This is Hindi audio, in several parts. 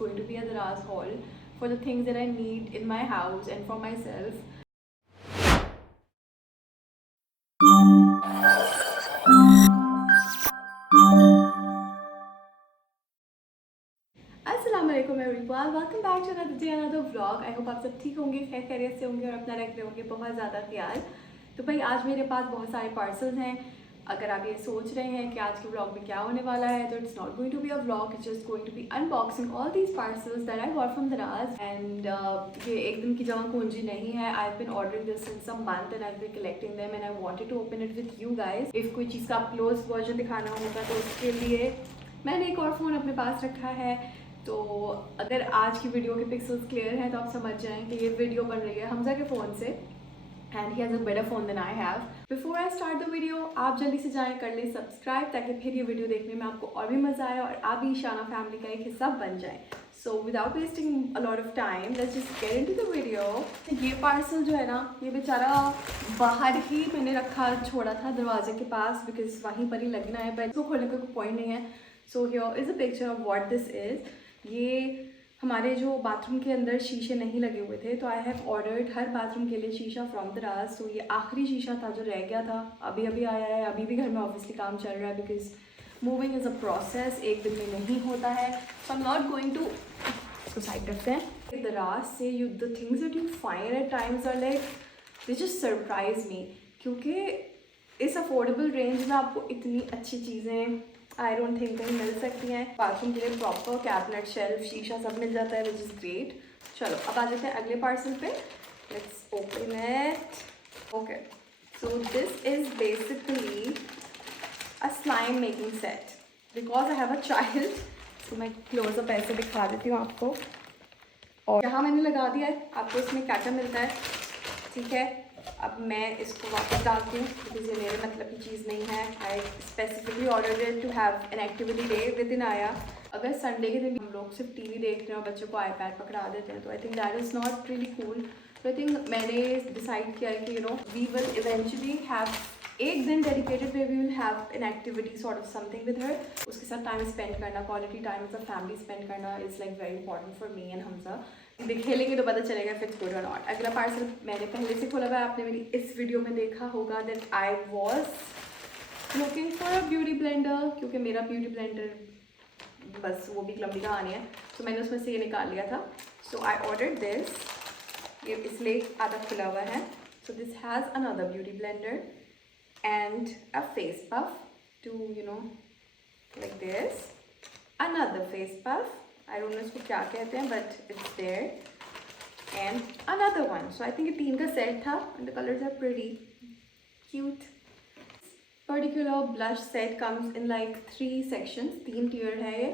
going to be a Daraz haul for the things that I need in my house and for myself. Assalamualaikum everyone, welcome back to another day, another vlog. I hope आप सब ठीक होंगे, खैर खैरियत से होंगे और अपना रख रहे होंगे बहुत ज़्यादा ख्याल। तो भाई आज मेरे पास बहुत सारे पार्सल्स हैं। अगर आप ये सोच रहे हैं कि आज के व्लॉग में क्या होने वाला है, तो it's not going to be a vlog, it's just going to be unboxing all these parcels that I got from Daraz. And ये एक दिन की जमा पूंजी नहीं है। I have been ordering this in some month and I have been collecting them and I wanted to open it with you guys. If कोई चीज़ का आप क्लोज वर्जन दिखाना होगा तो उसके लिए मैंने एक और फ़ोन अपने पास रखा है। तो अगर आज की वीडियो के पिक्सल्स क्लियर हैं तो आप समझ जाएं कि ये वीडियो बन रही है हमजा के फ़ोन से and he has a better phone than I have. Before I start the video आप जल्दी से जाएं, कर लें सब्सक्राइब ताकि फिर ये वीडियो देखने में आपको और भी मज़ा आए और आप भी ईशाना फैमिली का एक हिस्सा बन जाएं। So without wasting a lot of time let's just get into the video. ये पार्सल जो है ना, ये बेचारा बाहर ही मैंने रखा छोड़ा था दरवाजे के पास बिकॉज वहीं पर ही लगना है, पर इसको खोलने का कोई पॉइंट नहीं है। So here is a picture of what this is. ये हमारे जो बाथरूम के अंदर शीशे नहीं लगे हुए थे, तो I have ordered her bathroom के लिए शीशा फ्रॉम दराज। तो ये आखिरी शीशा था जो रह गया था, अभी अभी आया है। अभी भी घर में ऑब्वियसली काम चल रहा है because moving is a process, एक दिन में नहीं होता है। So I am not going to, इसको साइड रखते हैं। दराज से you the things that you find at times are like they just surprise me, क्योंकि इस अफोर्डेबल रेंज में आपको इतनी अच्छी चीज़ें आई डोंट थिंक कहीं मिल सकती हैं। बाथरूम के लिए प्रॉपर कैबिनेट, शेल्फ, शीशा सब मिल जाता है, विच इज़ ग्रेट। चलो अब आ जाते हैं अगले पार्सल पे। Let's open it. Okay, so this is basically a slime making set because I have a child. तो मैं क्लोजअप ऐसे दिखा देती हूँ आपको, और यहाँ मैंने लगा दिया है। आपको इसमें क्या क्या मिलता है, ठीक है। अब मैं इसको वापस डालती हूँ बिकॉज ये मेरे मतलब की चीज़ नहीं है। I specifically order to have an activity day with दिन आया। अगर संडे के दिन हम लोग सिर्फ टीवी देखते हैं और बच्चों को आईपैड पकड़ा देते हैं, तो I think that is not really cool. तो आई थिंक मैंने डिसाइड किया है कि वी विल इवेंचुअली हैव एक दिन dedicated way we will have an activity sort of something with her. उसके साथ टाइम स्पेंड करना, quality time as a family spend करना is like very important for me and Hamza. खेलेंगे तो पता चलेगा फिर गुड और नॉट। अगला पार्सल मैंने पहले से खोला हुआ है, आपने मेरी इस वीडियो में देखा होगा that I was looking for a beauty blender, क्योंकि मेरा ब्यूटी ब्लेंडर बस वो भी लंबी कहानी है, तो मैंने उसमें से ये निकाल लिया था। So I order this. ये इसलिए आधा खुला हुआ है। So this has another beauty blender and a face puff too like this, another face puff, I don't know इसको क्या कहते हैं but it's there, and another one. So I think ये 3 का सेट था and the colors are pretty cute. Particular blush set comes in like 3 sections, 3 tier है ये,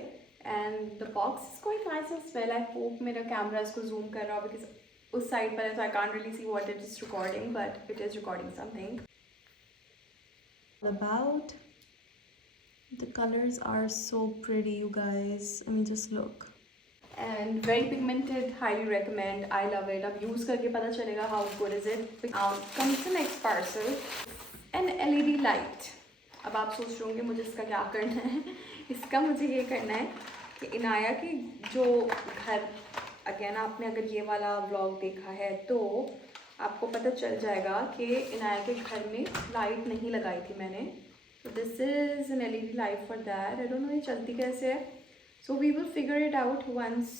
and the box is quite nice as well. I hope मेरा कैमरा इसको zoom कर रहा हो because उस साइड पर है, so I can't really see what it is recording, but it is recording something. About the colors are so pretty, you guys. I mean, just look. And very pigmented, highly recommend. I love it. अब use करके पता चलेगा how good is it. Comes the next parcel, an LED light. अब आप सोच रहे होंगे मुझे इसका क्या करना है। इसका मुझे ये करना है कि इनाया की जो घर, अगेन आपने अगर ये वाला व्लॉग देखा है तो आपको पता चल जाएगा कि इनाया के घर में लाइट नहीं लगाई थी मैंने। So this is an LED light for that. I don't know ये चलती कैसे है. So we will figure it out once.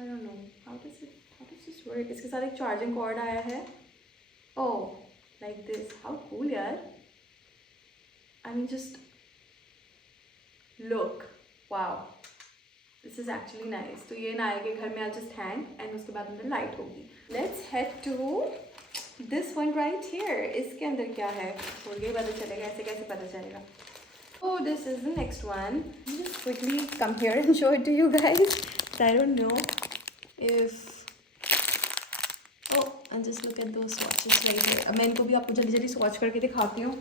I don't know how does this work. इसके साथ एक charging cord आया है. Oh, like this. How cool यार. I mean just look. Wow. This is actually nice. तो ये ना आएगा घर में I'll just hang and उसके बाद अंदर light होगी. Let's head to this one right here. इसके अंदर क्या है? तो ये पता चलेगा, ऐसे कैसे पता चलेगा? Oh, this is the next one. I'll just quickly come here and show it to you guys. So I don't know if. Oh, and just look at those swatches right here. अब मैं इनको भी आपको जल्दी जल्दी swatch करके दिखाती हूँ.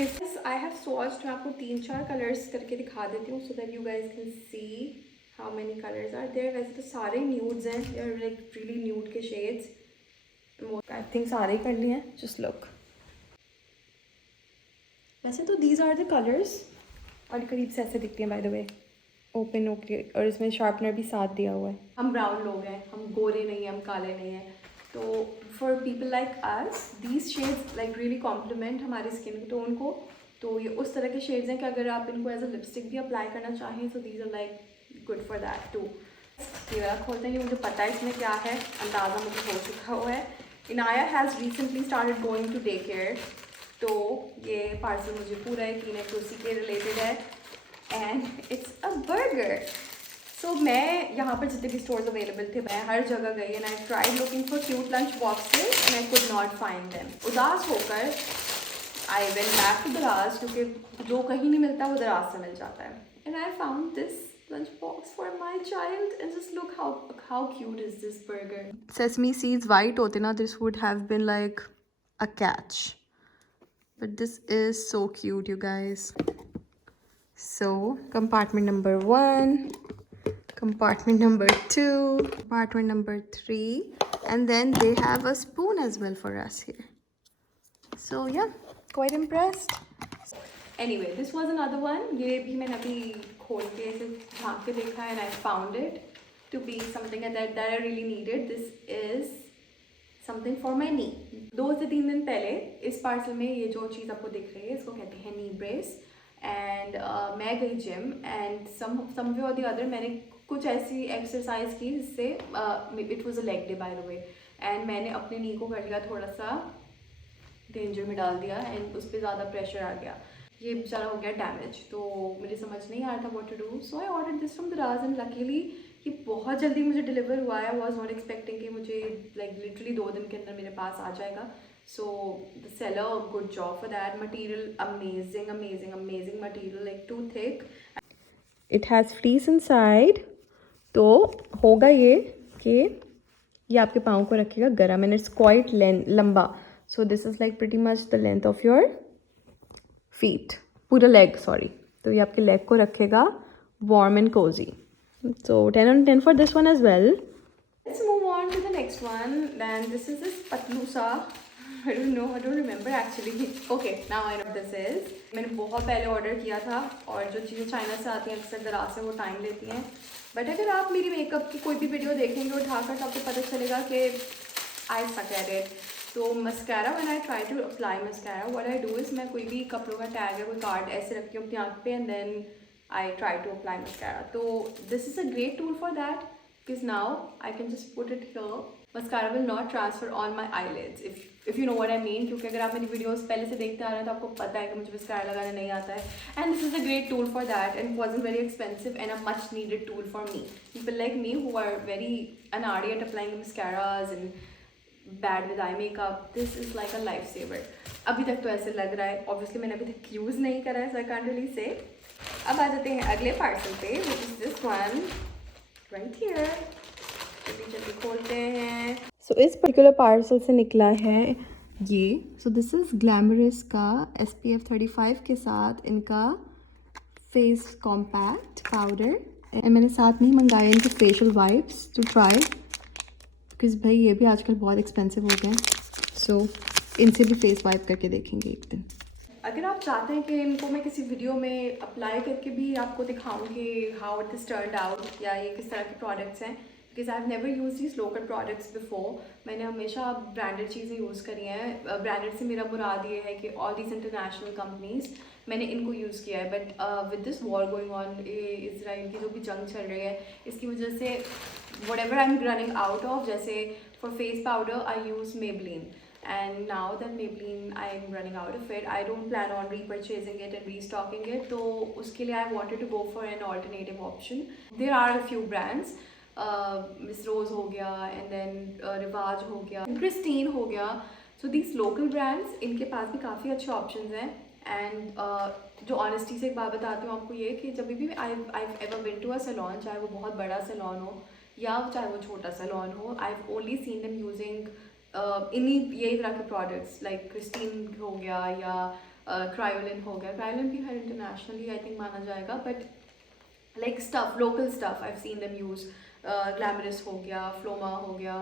Yes, I have swatched. मैं आपको 3-4 colors करके दिखा देती हूँ so that you guys can see how many colors are there. वैसे तो सारे nudes हैं. They are like really nude के shades. I think सारे कर लिए हैं. Just look. वैसे तो these are the colors और करीब से ऐसे दिखती हैं by the way. ओपन होके, और इसमें शार्पनर भी साथ दिया हुआ है। हम ब्राउन लोग हैं, हम गोरे नहीं हैं, हम काले नहीं हैं, तो for people like us these shades like really complement हमारी स्किन टोन को। तो ये उस तरह के शेड्स हैं कि अगर आप इनको एज अ लिपस्टिक भी अप्लाई करना चाहें तो these are like good for that too. ये वाला खोलते हैं, मुझे पता है इसमें क्या है, अंदाज़ा मुझे हो चुका हुआ है। Inaya has recently started going to day care, तो ये पार्सल मुझे पूरा यकीन है कि उसी के रिलेटेड है, एंड इट्स अ बर्गर। सो मैं यहाँ पर जितने भी स्टोर्स अवेलेबल थे मैं हर जगह गई and I tried looking for cute lunch boxes and I could not find them. उदास होकर आई वेंट बैक टू दराज, क्योंकि जो कहीं नहीं मिलता वो दराज से मिल जाता है, and I found this lunch box for my child and just look how cute is this burger. Sesame seeds white hote na, this would have been like a catch, but this is so cute you guys. So compartment number 1, compartment number 2, compartment number 3, and then they have a spoon as well for us here. So yeah, quite impressed. Anyway, this was another one. ये भी मैंने अभी खोल के ऐसे झाँक के देखा है, and I found it to be something that I really needed. This is something for my knee. 2 से 3 दिन पहले इस पार्सल में ये जो चीज़ आपको दिख रही है इसको कहते हैं नी ब्रेस, एंड मैं गई gym and some way or the other मैंने कुछ ऐसी एक्सरसाइज की जिससे it was a leg day by the way, and मैंने अपने नी को कर लिया थोड़ा सा डेंजर में डाल दिया एंड उस पर ज़्यादा प्रेशर आ गया, ये बेचारा हो गया डैमेज। तो मुझे समझ नहीं आ रहा था what to do, so I order this from Daraz and luckily ये बहुत जल्दी मुझे डिलीवर हुआ है। आई वॉज नॉट एक्सपेक्टिंग कि मुझे लाइक लिटरली 2 दिन के अंदर मेरे पास आ जाएगा। So the seller good job for that. Material amazing amazing amazing material, like too thick, it has fleece inside. तो होगा ये कि ये आपके पाँव को रखेगा गर्म एंड इट्स क्वाइट लंबा, so this is like pretty much the length of your feet, पूरा लेग सॉरी, तो ये आपके लेग को रखेगा warm and cozy. So 10 on 10 for this one as well. Let's move on to the next one. Then this is this patlusa. I don't know, I don't remember actually. Okay, now I know what this is. मैंने बहुत पहले ऑर्डर किया था, और जो चीज़ें चाइना से आती हैं अक्सर दराज से वो टाइम लेती हैं, बट अगर आप मेरी मेकअप की कोई भी वीडियो देखेंगे उठाकर तो आपको पता चलेगा कि आई सक एट इट। तो mascara, when I try to apply mascara what I do is मैं कोई भी कपड़ों का टैग या कोई कार्ड ऐसे रखती हूँ अपनी आँख पे and then I try to apply mascara. तो this is a great tool for that because now I can just put it here. Mascara will not transfer on my eyelids if you know what I mean, क्योंकि अगर आप मेरी वीडियोस पहले से देखते आ रहे हैं तो आपको पता है कि मुझे मस्कारा लगाना नहीं आता है, and this is a great tool for that and wasn't very expensive and a much needed tool for me, people like me who are very अनाड़ी at applying mascaras and bad with eye makeup. This is like a life saver. अभी तक तो ऐसे लग रहा है, ऑब्वियसली मैंने अभी तक यूज़ नहीं करा है, so I can't really say. अब आ जाते हैं अगले पार्सल पे, which is this one right here. जल्दी जल्दी खोलते हैं। सो इस पर्टिकुलर पार्सल से निकला है ये। सो दिस इज़ ग्लैमरस का SPF 35 के साथ इनका फेस कॉम्पैक्ट पाउडर, एंड मैंने साथ में ही मंगाया इनके facial wipes to try, because भाई ये भी आजकल बहुत एक्सपेंसिव हो गए हैं, सो इनसे भी फेस वाइप करके देखेंगे एक दिन। अगर आप चाहते हैं कि इनको मैं किसी वीडियो में अप्लाई करके भी आपको दिखाऊं कि how it is turned out या ये किस तरह के प्रोडक्ट्स हैं, because I have never use this local products before. मैंने हमेशा ब्रांडेड चीज़ें यूज़ करी हैं। ब्रांडेड से मेरा मुराद ये है कि ऑल दीज इंटरनेशनल कंपनीज मैंने इनको यूज़ किया है, but with this war going on, Israel की जो भी जंग चल रही है इसकी वजह से whatever I'm running out of, जैसे for face powder I use Maybelline, and now that Maybelline I'm running out of it, I don't plan on repurchasing it and restocking it, तो उसके लिए I wanted to go for an alternative option. There are a few brands, Miss Rose हो गया, and then रिवाज हो गया, Christine हो गया, so these local brands इनके पास भी काफ़ी अच्छे options हैं। एंड जो ऑनेस्टी से एक बात बताती हूँ आपको ये कि जब भी I ever been to a salon, चाहे वो बहुत बड़ा सैलून हो या चाहे वो छोटा सैलून हो, I have only seen them using इन्हीं यही तरह के प्रोडक्ट्स, लाइक क्रिस्टीन हो गया या क्रायोलिन हो गया। क्रायोलिन भी हर इंटरनेशनली आई थिंक माना जाएगा, but like stuff local stuff I have seen them use. Glamorous हो गया, फ्लोमा हो गया,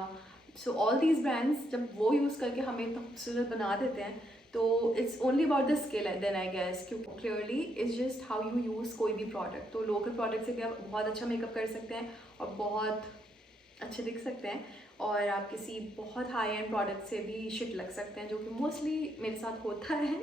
सो ऑल दीज ब्रांड्स जब वो यूज़ करके हमें इतना खूबसूरत बना देते हैं तो it's only about the skill then I guess, क्योंकि clearly it's just how you use कोई भी प्रोडक्ट। तो लोकल प्रोडक्ट से भी आप बहुत अच्छा मेकअप कर सकते हैं और बहुत अच्छे दिख सकते हैं, और आप किसी बहुत हाई एंड प्रोडक्ट से भी शिट लग सकते हैं, जो कि मोस्टली मेरे साथ होता है।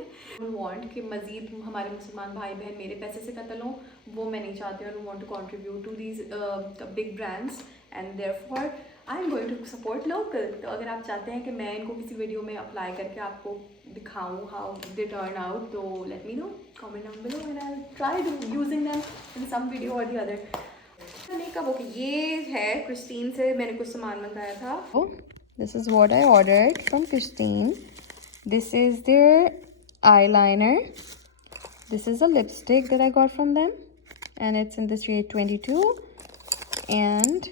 वांट कि मज़ीद हमारे मुसलमान भाई बहन मेरे पैसे से कत्ल हों, वो मैं नहीं चाहती हूँ। Want to contribute to these big brands and therefore I am going to support local. तो अगर आप चाहते हैं कि मैं इनको किसी वीडियो में अप्लाई करके आपको दिखाऊँ हाउ दे टर्न आउट, तो let me know, comment down below and I will try using them in some video और द अदर। मेकअप ओके, ये है क्रिस्टीन से मैंने कुछ सामान मंगाया था। This is what I ordered from Christine. This is their eyeliner. This is a lipstick that I got from them, and it's in the shade 22. And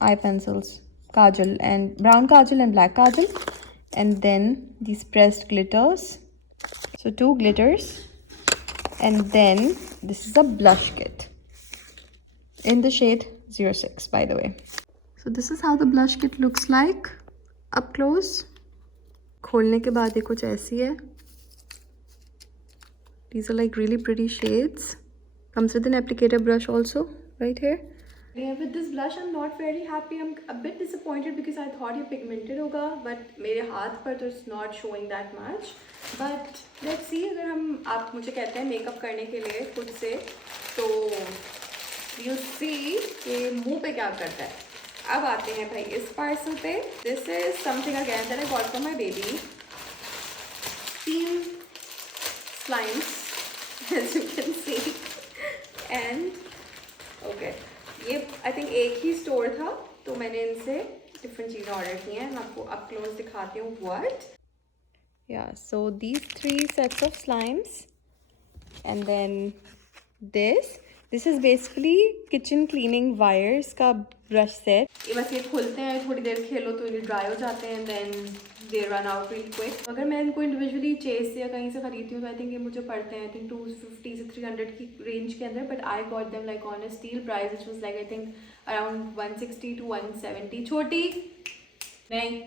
eye pencils, kajal and brown kajal and black kajal, and then these pressed glitters. So 2 glitters, and then this is a blush kit in the shade 06, by the way. So this is how the blush kit looks like up close. खोलने के बाद ये कुछ ऐसी है. These are like really pretty shades. Comes with an applicator brush also right here. Yeah, with this blush I'm not very happy. I'm a bit disappointed because I thought ये pigmented होगा, but मेरे हाथ पर तो it's not showing that much. But let's see, अगर हम आप मुझे कहते हैं मेकअप करने के लिए खुद से, तो you see कि मुंह पे क्या करता है। अब आते हैं भाई इस पार्सल पे। This is something again that I got for my baby. 3 slimes as you can see, and okay, ये आई थिंक एक ही स्टोर था, तो मैंने इनसे डिफरेंट चीज़ें ऑर्डर की हैं। मैं आपको अप क्लोज दिखाती हूँ what. Yeah, so these 3 sets of slimes, and then this is basically kitchen cleaning wires का brush set. ये बस ये खोलते हैं, थोड़ी देर खेलो तो ये ड्राई हो जाते हैं, then they run out real quick. अगर मैं इनको इंडिविजुअली चेस से या कहीं से खरीदती हूँ तो आई थिंक ये मुझे पड़ते हैं आई थिंक 250 से 300 की रेंज के अंदर, but I got them like on a steel price which was like I think around 160 to 170। छोटी नहीं,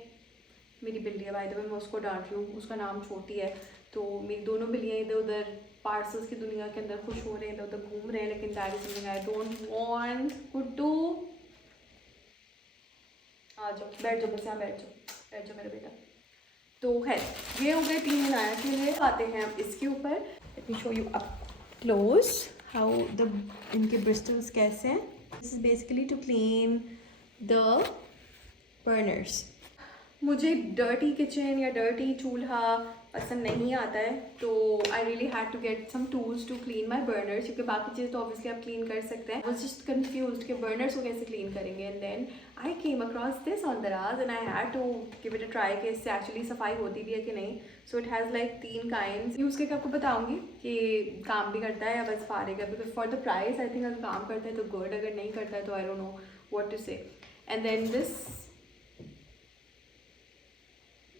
मेरी बिल्ली है बाय द वे, मैं उसको डांट रही हूँ, उसका नाम छोटी है। तो मेरी दोनों बिल्लियाँ इधर उधर पार्सल्स की दुनिया के अंदर खुश हो रहे हैं, इधर उधर घूम रहे हैं, लेकिन that is something I don't want. Guddu आ जाओ, बैठ जाओ, बस यहाँ बैठ जाओ मेरा बेटा। तो है, ये हो गए 3 बनाया के लिए। आते हैं अब इसके ऊपर। Let me show you up close how the इनके ब्रिस्टल्स कैसे हैं। This is basically to clean the burners. मुझे डर्टी किचन या डर्टी चूल्हा पसंद नहीं आता है, तो I really had to get some tools to clean my burners, क्योंकि बाकी चीज़ तो ऑब्वियसली आप क्लीन कर सकते हैं। आई वाज जस्ट कंफ्यूज्ड कि बर्नर्स को कैसे क्लीन करेंगे, and then I came across this on Daraz and I had to give it a try कि इससे एक्चुअली सफाई होती भी है कि नहीं। So it has like 3 kinds. Use करके आपको बताऊँगी कि काम भी करता है या बस फारेगा, because for the price I think अगर काम करता है तो गुड, अगर नहीं करता है तो I don't know what to say. And then this,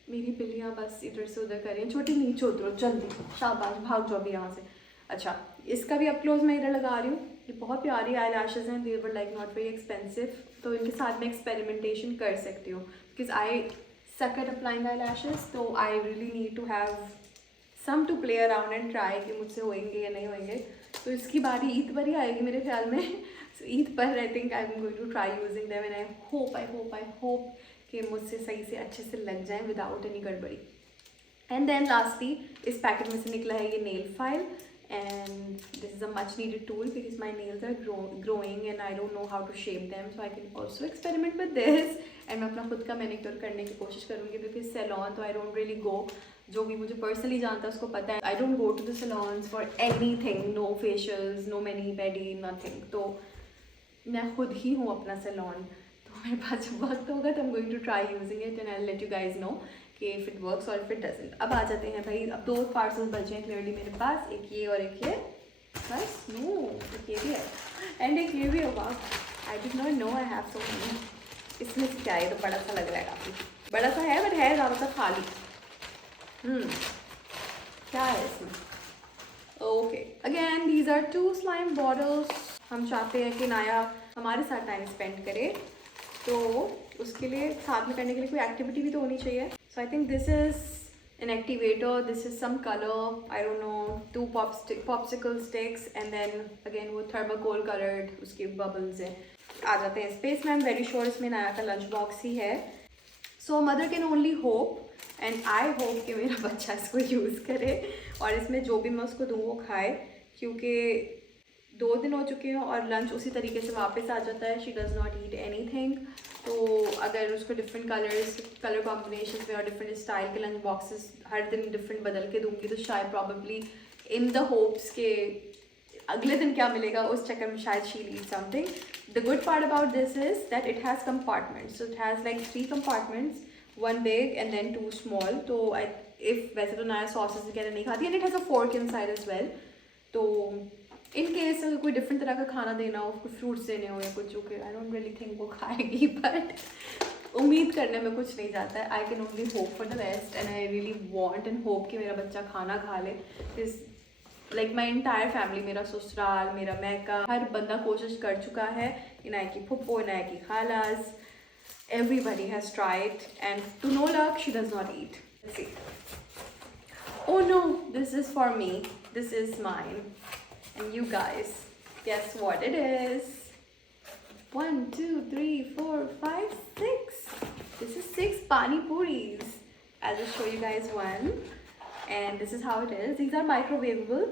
मेरी बिल्लियाँ बस इधर से उधर करें। छोटी नीचे उतरो जल्दी, शाबाश, भाग जाओ अभी यहाँ से। अच्छा, इसका भी अप क्लोज मैं इधर लगा रही हूँ। ये बहुत प्यारी आई लैशेज़ हैं, they were like not very expensive, तो इनके साथ मैं एक्सपेरिमेंटेशन कर सकती हूँ, because I suck eight applying eyelashes, तो I really need to have some to play around and try कि मुझसे होएंगे या नहीं होएंगे। तो इसकी बारी ईद पर ही आएगी मेरे ख्याल में। सो ईद पर I think I am going to try using them, and I hope कि मुझसे सही से अच्छे से लग जाएं विदाउट एनी गड़बड़ी। एंड देन लास्टली इस पैकेट में से निकला है ये nail file, and this is a much needed tool because my nails are growing and I don't know how to shape them, so I can also experiment with this. And मैं अपना खुद का मैनिक्योर करने की कोशिश करूँगी, बिकॉज सैलॉन तो आई डोंट रियली गो। जो भी मुझे पर्सनली जानता है उसको पता है, I don't go to the salons for anything, no facials, no mani pedi, nothing. तो मैं खुद ही हूँ अपना सैलॉन। मेरे पास जब वक्त होगा तो I'm going to try using it and I'll let you guys know कि if it works or if it doesn't। अब आ जाते हैं भाई, अब 2 पार्सल्स बचे हैं क्लियरली मेरे पास, एक ये और एक ये। बस नो, एक ये भी है एंड एक ये भी होगा। I did not know I have so many. इसमें से क्या है, तो बड़ा सा लग रहा है, काफ़ी बड़ा सा है, बट है ज़्यादातर खाली। क्या है इसमें? Okay, again these are 2 slime bottles. हम चाहते हैं कि नाया हमारे साथ टाइम स्पेंड करे, तो उसके लिए साथ में करने के लिए कोई एक्टिविटी भी तो होनी चाहिए। So I think this is an activator. This is some color, I don't know, 2 popsicle sticks, and then again वो thermocol colored उसके bubbles है. आ जाते हैं स्पेस में. I'm very sure इसमें नया का लंच बॉक्स ही है. So mother can only hope, and I hope कि मेरा बच्चा इसको यूज़ करे और इसमें जो भी मैं उसको दूँ वो खाए, क्योंकि 2 दिन हो चुके हैं और लंच उसी तरीके से वापस आ जाता है. She does not eat anything. तो अगर उसको डिफरेंट कलर कॉम्बिनेशन में और डिफरेंट स्टाइल के लंच बॉक्सेस हर दिन डिफरेंट बदल के दूँगी, तो शायद प्रॉबली इन द होप्स के अगले दिन क्या मिलेगा उस चक्कर में शायद she eat something. The good part about this is that it has compartments. So it has like 3 compartments, 1 big and then 2 small. तो if वैसे तो नया सॉसेस वगैरह नहीं खाती, and it has a fork inside as well. तो इन केस अगर कोई डिफरेंट तरह का खाना देना हो, कोई फ्रूट्स देने हो या कुछ, जो कि आई डोंट रियली थिंक वो खाएगी, बट उम्मीद करने में कुछ नहीं जाता है. I can only hope for the best, and I really want and hope कि मेरा बच्चा खाना खा ले. इस लाइक माई इंटायर फैमिली, मेरा ससुराल, मेरा मैका, हर बंदा कोशिश कर चुका है. इनाय की फुप्पो, इनाय की खालास, everybody has tried, and to no luck she does not eat. Let's see. Oh no, this is for me. This is mine. And you guys, guess what it is? 1, 2, 3, 4, 5, 6. This is 6 pani puris. I'll just show you guys one. And this is how it is. These are microwavable.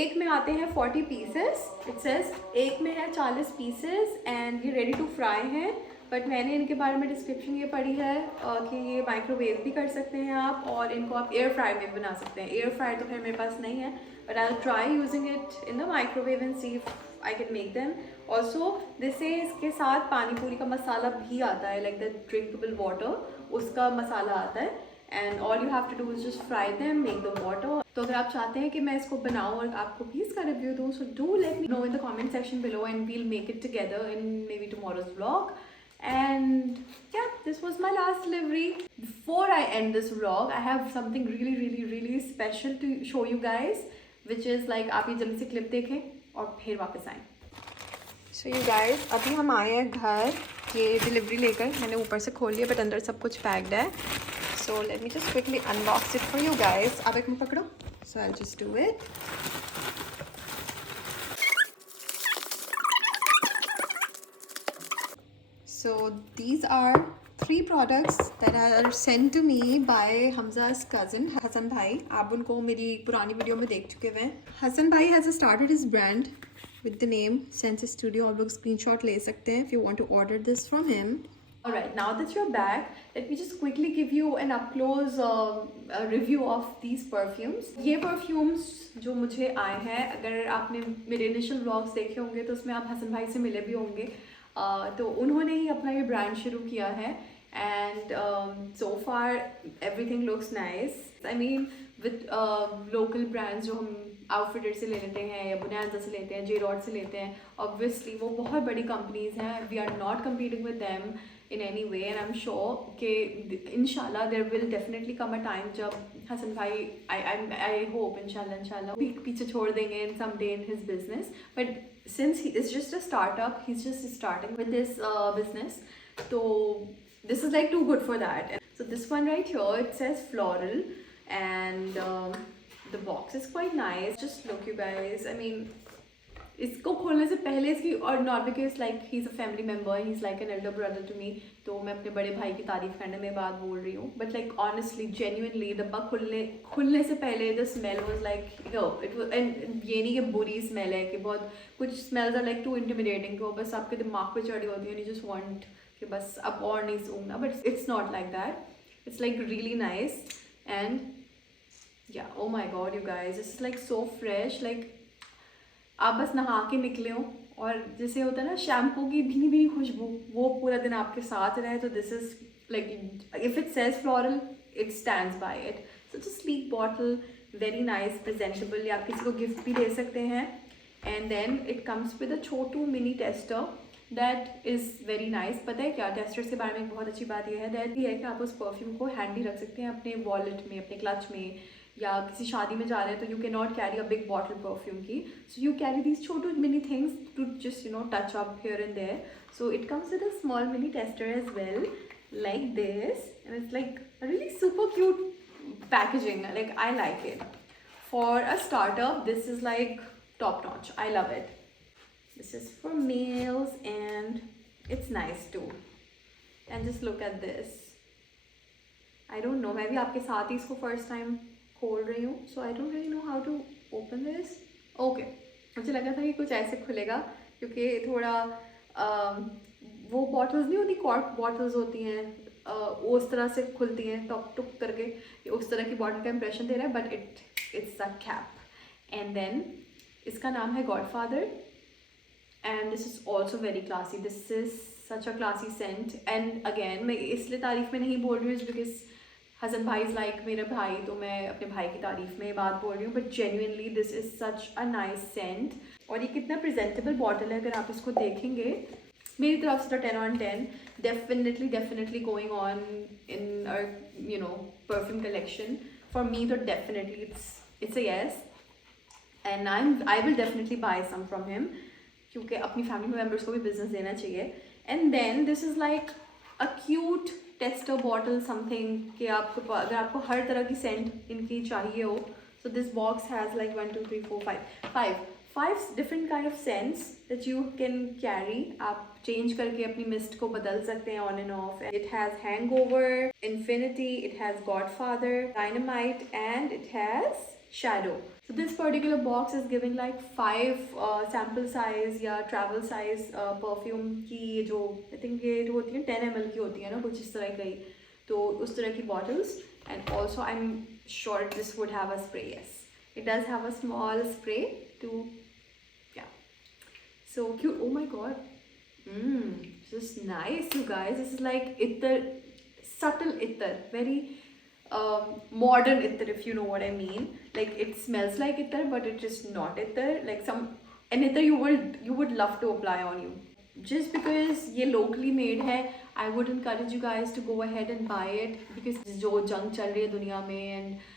एक में आते हैं 40 पीसेस. इट सेज एक में है 40 पीसेस एंड ये रेडी टू फ्राई हैं. बट मैंने इनके बारे में डिस्क्रिप्शन ये पढ़ी है कि ये माइक्रोवेव भी कर सकते हैं आप, और इनको आप एयर फ्राई में बना सकते हैं. एयर फ्राई तो खैर मेरे पास नहीं है, but I will try using it in the microwave and see if I can make them. Also this से इसके साथ पानी पूरी का मसाला भी आता है, लाइक द ड्रिंकेबल वाटर, उसका मसाला आता है. And all you have to do is just fry them, make the water. तो अगर आप चाहते हैं कि मैं इसको बनाऊँ और आपको भी इसका रिव्यू दूँ, so do let me know in the comment section below and we'll make it together in maybe tomorrow's vlog. And yeah, this was my last delivery. Before I end this vlog, I have something really special to show you guys, which is like आप ये जल्दी से क्लिप देखें और फिर वापस आएं. So you guys, अभी हम आए हैं घर ये डिलीवरी लेकर. मैंने ऊपर से खोल लिया, बट अंदर सब कुछ पैक्ड है. So let me just quickly unbox it for you guys. आप एक में पकड़ो. So I'll just do it. So these are 3 products that are sent to me by Hamza's cousin Hassan Bhai. आप उनको मेरी पुरानी वीडियो में देख चुके हैं. Hassan Bhai has started his brand with the name Sense Studio. आप लोग स्क्रीनशॉट ले सकते हैं if you want to order this from him. Alright, now that you're back, let me just quickly give you an up close review of these perfumes. ये perfumes जो मुझे आए हैं, अगर आपने मेरे initial vlogs देखे होंगे तो उसमें आप हसन भाई से मिले भी होंगे. तो उन्होंने ही अपना ये ब्रांड शुरू किया है. And so far everything looks nice. I mean with local brands जो हम आउटफिटर से ले लेते हैं या बुनाजा से लेते हैं, जे रॉड से लेते हैं, ऑब्वियसली वो बहुत बड़ी कंपनीज हैं. We are not competing with them in any way, and I'm sure कि इंशाल्लाह there will definitely come a time जब हसन भाई I hope इंशाल्लाह पीछे छोड़ देंगे in some day in his business. But since he is just a startup, he's just starting with this business, so this is like too good for that. So this one right here, it says floral, and the box is quite nice. Just look you guys, I mean इसको खोलने से पहले इसकी, और not because like he is a family member, he is like an elder brother to me, तो मैं अपने बड़े भाई की तारीफ करने में बात बोल रही हूँ. बट लाइक ऑनेस्टली जेन्युइनली डब्बा खुलने से पहले the smell was like it was, and ये नहीं कि बुरी स्मेल है, कि बहुत कुछ smells are like too intimidating, कि वो बस आपके दिमाग पे चढ़ी होती है, यू जस्ट वांट कि बस अब और नहीं सूंघना. But it's not like that. It's like really nice. And yeah oh my god you guys, it's like so fresh. Like आप बस नहा के निकले हो और जैसे होता है ना शैम्पू की भीनी भीनी खुशबू, वो पूरा दिन आपके साथ रहे. तो this is like if it says floral, it stands by it. So it's a sleek bottle, very nice, presentable, या आप किसी को गिफ्ट भी दे सकते हैं. And then it comes with a छोटू mini tester that is very nice. पता है क्या, टेस्टर्स के बारे में बहुत अच्छी बात यह है दैट ये है कि आप उस परफ्यूम को हैंडी रख सकते हैं अपने वॉलेट में, अपने क्लच में, या किसी शादी में जा रहे हैं तो you can not carry a big bottle perfume की. सो यू कैरी दीज छोटू mini things to just touch up here and there. So it comes with a small mini tester as well, like this, and it's like a really super cute packaging, like I like it. For a startup, this is like top notch. I love it. This is for males and it's nice too. And just look at this. I don't know, मैं भी आपके साथ ही इसको first time खोल रही हूँ, so I don't really know how to open this. Okay, मुझे लगा था कि कुछ ऐसे खुलेगा क्योंकि थोड़ा वो बॉटल्स नहीं होती, कॉर्क बॉटल्स होती हैं, उस तरह से खुलती हैं टॉप टुक करके, उस तरह की बॉटल का इंप्रेशन दे रहा है, but it's a cap. And then इसका नाम है Godfather and this is also very classy. This is such a classy scent. And again मैं इसलिए तारीफ़ में नहीं बोल रही हूँ बिकॉज हसन भाई इज़ लाइक मेरा भाई, तो मैं अपने भाई की तारीफ़ में ये बात बोल रही हूँ, but genuinely this is such a nice scent. और ये कितना प्रेजेंटेबल बॉटल है, अगर आप इसको देखेंगे मेरी तरफ से तो 10 on 10, definitely going on in our perfume collection. For me तो definitely it's a yes, and I will definitely buy some from him क्योंकि अपनी family members को भी business देना चाहिए. And then this is like a cute tester bottle something कि आपको अगर आपको हर तरह की scent इनकी चाहिए हो, so this box has like 1 2 3 4 5 different kind of scents that you can carry. आप change करके अपनी mist को बदल सकते हैं on and off. It has Hangover, Infinity, it has Godfather, Dynamite, and it has Shadow. So this particular box is giving like 5 sample size या travel size perfume की जो I think ये जो होती है 10 ml की होती है ना, कुछ इस तरह की, तो उस तरह की bottles. And also I'm sure this would have a spray. Yes, it does have a small spray to. So cute. Oh my god. This is nice, you guys. This is like ittar, subtle ittar, very modern ittar, if you know what I mean. Like it smells like ittar, but it is not ittar. Like an ittar you would love to apply on you. Just because ये locally made है, I would encourage you guys to go ahead and buy it because जो जंग चल रही है दुनिया में, and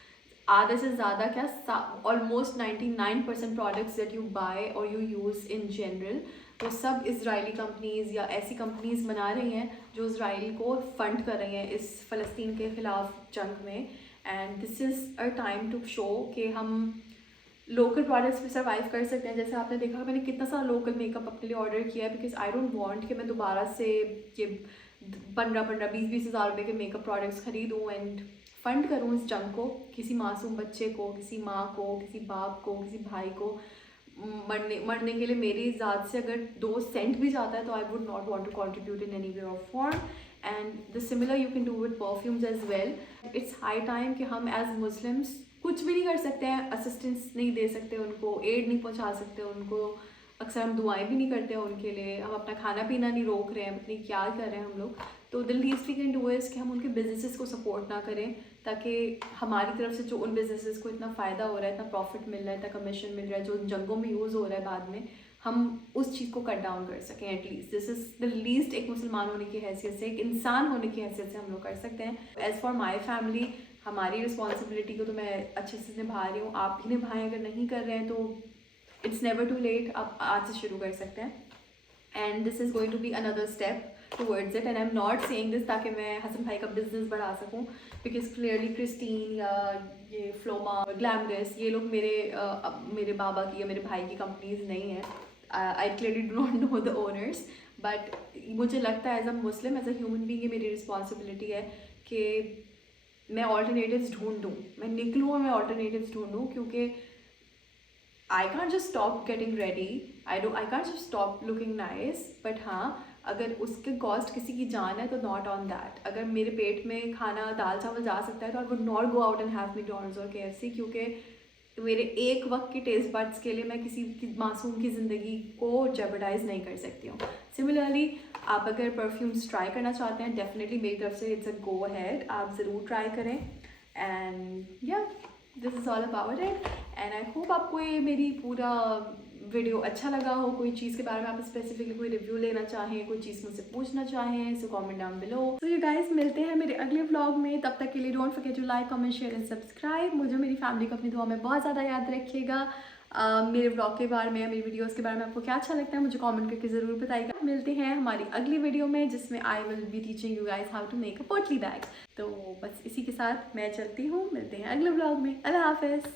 आधे से ज़्यादा क्या almost 99% products that you buy और यू यूज़ इन जनरल वो सब इजरायली कंपनीज़ या ऐसी कंपनीज़ बना रही हैं जो इसराइल को फंड कर रही हैं इस फ़लस्तीन के ख़िलाफ़ जंग में. And this is a time to show कि हम लोकल प्रोडक्ट्स पे सर्वाइव कर सकते हैं. जैसे आपने देखा मैंने कितना सारा लोकल मेकअप अपने लिए ऑर्डर किया है बिकॉज आई डोंट वांट कि मैं दोबारा से ये 15-20 हज़ार रुपये के मेकअप प्रोडक्ट्स खरीदूँ एंड फंड करूँ इस जंग को, किसी मासूम बच्चे को, किसी माँ को, किसी बाप को, किसी भाई को मरने के लिए मेरी ज़ात से अगर 2 सेंट भी जाता है तो I would not want to contribute in any way or form. And the similar you can do with perfumes as well. It's high time कि हम एज मुस्लिम्स कुछ भी नहीं कर सकते हैं, असिस्टेंस नहीं दे सकते उनको, एड नहीं पहुँचा सकते उनको, अक्सर हम दुआएं भी नहीं करते हैं उनके लिए, हम अपना खाना पीना नहीं रोक रहे हैं, अपनी क्या कर रहे हैं हम लोग. तो the least we can do is कि हम उनके बिजनेसेस को सपोर्ट ना करें ताकि हमारी तरफ से जो उन बिजनेसेस को इतना फ़ायदा हो रहा है, इतना प्रॉफिट मिल रहा है, इतना कमीशन मिल रहा है, जो जंगों में यूज़ हो रहा है बाद में, हम उस चीज़ को कट डाउन कर सकें. At least this is the least एक मुसलमान होने की हैसियत से, एक इंसान होने की हैसियत से हम लोग कर सकते हैं. एज़ फॉर माई फैमिली हमारी रिस्पॉन्सिबिलिटी को तो मैं अच्छे से निभा रही हूँ, आप भी निभाएं. अगर नहीं कर रहे हैं तो इट्स नेवर टू लेट, आप आज से शुरू कर सकते हैं. And this is going to be another step towards it, and I'm not saying this ताकि मैं हसन भाई का बिजनेस बढ़ा सकूं because clearly क्रिस्टीन या ये फ्लोमा ग्लैमरस ये लोग मेरे बाबा की या मेरे भाई की कंपनीज नहीं है. I clearly do not know the owners, but मुझे लगता है as a Muslim, as a human being ये मेरी रिस्पॉन्सिबिलिटी है कि मैं ऑल्टरनेटिव्स ढूंढूँ, मैं निकलूँ और मैं ऑल्टरनेटिव्स ढूंढूँ क्योंकि I can't just stop getting ready, I can't just stop looking nice, but हाँ अगर उसके कॉस्ट किसी की जान है तो नॉट ऑन दैट. अगर मेरे पेट में खाना दाल चावल जा सकता है तो I would not go out and have McDonald's और KFC क्योंकि मेरे एक वक्त के टेस्ट बड्स के लिए मैं किसी की मासूम की ज़िंदगी को जेबरडाइज नहीं कर सकती हूँ. सिमिलरली आप अगर परफ्यूम्स ट्राई करना चाहते हैं डेफिनेटली मेरी तरफ से इट्स अ गो अहेड, आप ज़रूर ट्राई करें. एंड या this is all about it. And I hope आपको ये मेरी पूरा वीडियो अच्छा लगा हो. कोई चीज़ के बारे में आप स्पेसिफिकली कोई रिव्यू लेना चाहें, कोई चीज़ मुझसे पूछना चाहें, so comment down below. So you guys मिलते हैं मेरे अगले व्लॉग में. तब तक के लिए don't forget to like, comment, share and subscribe. मुझे मेरी फैमिली को अपनी दुआ में बहुत ज़्यादा याद रखिएगा. मेरे व्लॉग के बारे में, मेरी वीडियोस के बारे में आपको क्या अच्छा लगता है मुझे कमेंट करके ज़रूर बताइएगा। मिलते हैं हमारी अगली वीडियो में जिसमें I will be teaching you guys how to make a potli bag. तो बस इसी के साथ मैं चलती हूँ, मिलते हैं अगले व्लॉग में। अल्लाह हाफिज़।